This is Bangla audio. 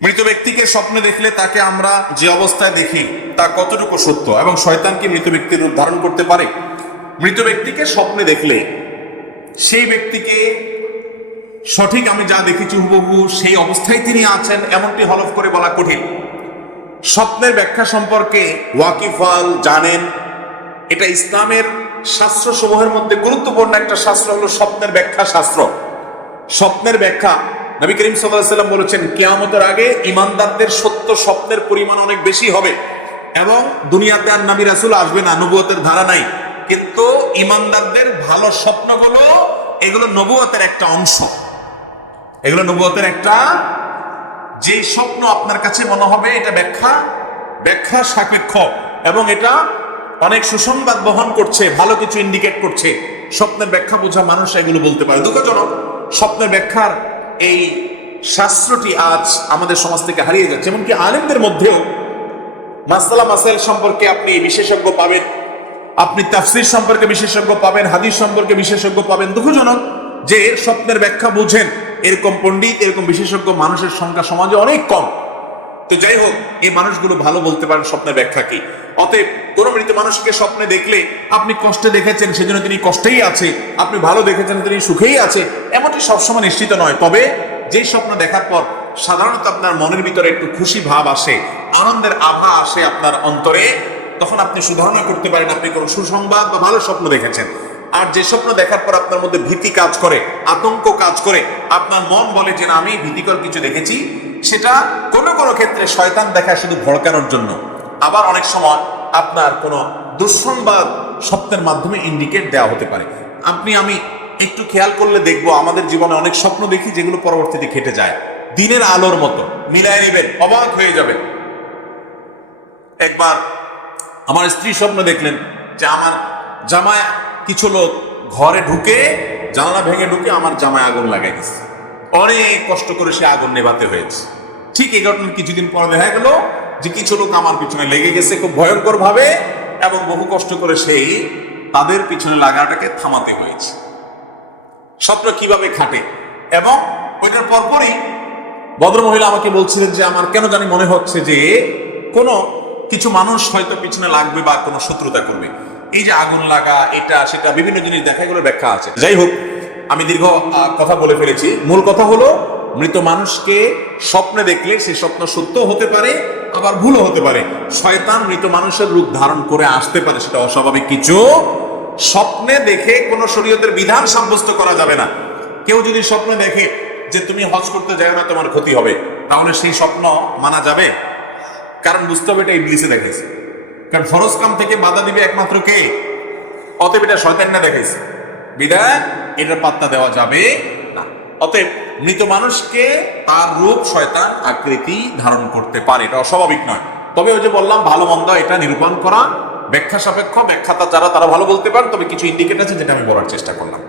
মৃত ব্যক্তিকে স্বপ্নে দেখলে তাকে আমরা যে অবস্থায় দেখি তা কতটুকু সত্য, এবং শয়তান কি মৃত ব্যক্তির রূপ ধারণ করতে পারে? মৃত ব্যক্তিকে স্বপ্নে দেখলে সেই ব্যক্তিকে সঠিক আমি যা দেখেছি হুবহু সেই অবস্থায় তিনি আছেন এমনটি হলফ করে বলা কঠিন। স্বপ্নের ব্যাখ্যা সম্পর্কে ওয়াকিফাল জানেন, এটা ইসলামের শাস্ত্র সমূহের মধ্যে গুরুত্বপূর্ণ একটা শাস্ত্র হলো স্বপ্নের ব্যাখ্যা শাস্ত্র। স্বপ্নের ব্যাখ্যা নবী করিম সাল্লাল্লাহু আলাইহি ওয়াসাল্লাম বলেছেন, কিয়ামতের আগে ঈমানদারদের সত্য স্বপ্নের পরিমাণ অনেক বেশি হবে, এবং দুনিয়াতে আর নবী রাসূল আসবে না, নবুয়তের ধারা নাই, কিন্তু ঈমানদারদের ভালো স্বপ্নগুলো এগুলো নবুয়তের একটা অংশ, এগুলো নবুয়তের একটা, যে স্বপ্ন আপনার কাছে মনে হবে এটা ব্যাখ্যা সাপেক্ষ এবং এটা অনেক সুসংবাদ বহন করছে, ভালো কিছু ইন্ডিকেট করছে, স্বপ্নের ব্যাখ্যা বোঝা মানুষ এগুলো বলতে পারে। দুঃখজনক, স্বপ্নের ব্যাখ্যার এই শাস্ত্রটি আজ আমাদের সমাজ থেকে হারিয়ে যাচ্ছে। এমনকি আলেমদের মধ্যেও মাসআলা মাসাইল সম্পর্কে আপনি বিশেষজ্ঞ পাবেন, আপনি তাফসীর সম্পর্কে বিশেষজ্ঞ পাবেন, হাদিস সম্পর্কে বিশেষজ্ঞ পাবেন। দুঃখজনক যে স্বপ্নের ব্যাখ্যা বুঝেন এরকম পণ্ডিত, এরকম বিশেষজ্ঞ মানুষের সংখ্যা সমাজে অনেক কম। তো যাই হোক, এই মানুষগুলো ভালো বলতে পারেন স্বপ্নের ব্যাখ্যা কি। অতএব কোন মৃত মানুষকে স্বপ্নে দেখলে আপনি কষ্টে দেখেছেন সেজন্য তিনি কষ্টেই আছে, আপনি ভালো দেখেছেন তিনি সুখেই আছে, এমনটি সবসময় নিশ্চিত নয়। তবে যেই স্বপ্ন দেখার পর সাধারণত আপনার মনের ভিতরে একটু খুশি ভাব আসে, আনন্দের আভা আসে আপনার অন্তরে, তখন আপনি সুধারণা করতে পারেন আপনি কোনো সুসংবাদ বা ভালো স্বপ্ন দেখেছেন। আর যে স্বপ্ন দেখার পর আপনার মধ্যে ভীতি কাজ করে, আতঙ্ক কাজ করে, আপনার মন বলে যে না আমি ভীতিকর কিছু দেখেছি, সেটা কোনো কোনো ক্ষেত্রে শয়তান দেখায় শুধু ভড়কানোর জন্য। আবার অনেক সময় আপনার কোনো দুঃসংবাদ স্বপ্নের মাধ্যমে ইন্ডিকেট দেওয়া হতে পারে। আমি একটু খেয়াল করলে দেখবো আমাদের জীবনে অনেক স্বপ্ন দেখি যেগুলো পরবর্তীতে কেটে যায়, দিনের আলোর মতো মিলায় নেবেন, অবাক হয়ে যাবেন। একবার আমার স্ত্রী স্বপ্ন দেখলেন যে আমার জামায় কিছু লোক ঘরে ঢুকে, জানালা ভেঙে ঢুকে আমার জামায় আগুন লাগাই দিচ্ছে। অনেক কষ্ট করে সে আগুন নেভাতে হয়েছে। ঠিক এই ঘটনার কিছুদিন পরে দেখা গেল যে কিছু লোক আমার পিছনে লেগে গেছে খুব ভয়ঙ্কর ভাবে, এবং বহু কষ্ট করে সেই তাদের পিছনে লাগাটাকে থামাতে হয়েছে। স্বপ্ন কিভাবে খাটে। এবং ওইটার পরপরই ভদ্রমহিলা আমাকে বলছিলেন যে আমার কেন জানি মনে হচ্ছে যে কোনো কিছু মানুষ হয়তো পিছনে লাগবে বা কোনো শত্রুতা করবে। এই যে আগুন লাগা, এটা সেটা বিভিন্ন জিনিস দেখা, এগুলো ব্যাখ্যা আছে। যাই হোক, আমি দীর্ঘ কথা বলে ফেলেছি। মূল কথা হলো, মৃত মানুষকে স্বপ্নে দেখলে সে স্বপ্ন সত্য হতে পারে, আবার ভুলও হতে পারে। শয়তান মৃত মানুষের রূপ ধারণ করে আসতে পারে, সেটা অস্বাভাবিক কিছু। স্বপ্নে দেখে কোনো শরীয়তের বিধান সাব্যস্ত করা যাবে না। কেউ যদি স্বপ্নে দেখে যে তুমি হজ করতে যাও না, তোমার ক্ষতি হবে, তাহলে সেই স্বপ্ন মানা যাবে? কারণ বুঝতে হবে এটা ইবলিসে দেখেছে। কারণ ফরজ কাম থেকে বাধা দিবে একমাত্র কে? অতএব এটা শয়তান না দেখাইছে, বিধায় এটার পাত্তা দেওয়া যাবে না। অতএব মৃত মানুষকে তার রূপ শয়তান আকৃতি ধারণ করতে পারে, এটা অস্বাভাবিক নয়। তবে ওই যে বললাম, ভালো মন্দ এটা নিরূপণ করা ব্যাখ্যা সাপেক্ষ, ব্যাখ্যাতা যারা তারা ভালো বলতে পারেন, তবে কিছু ইন্ডিকেট আছে যেটা আমি বলার চেষ্টা করলাম।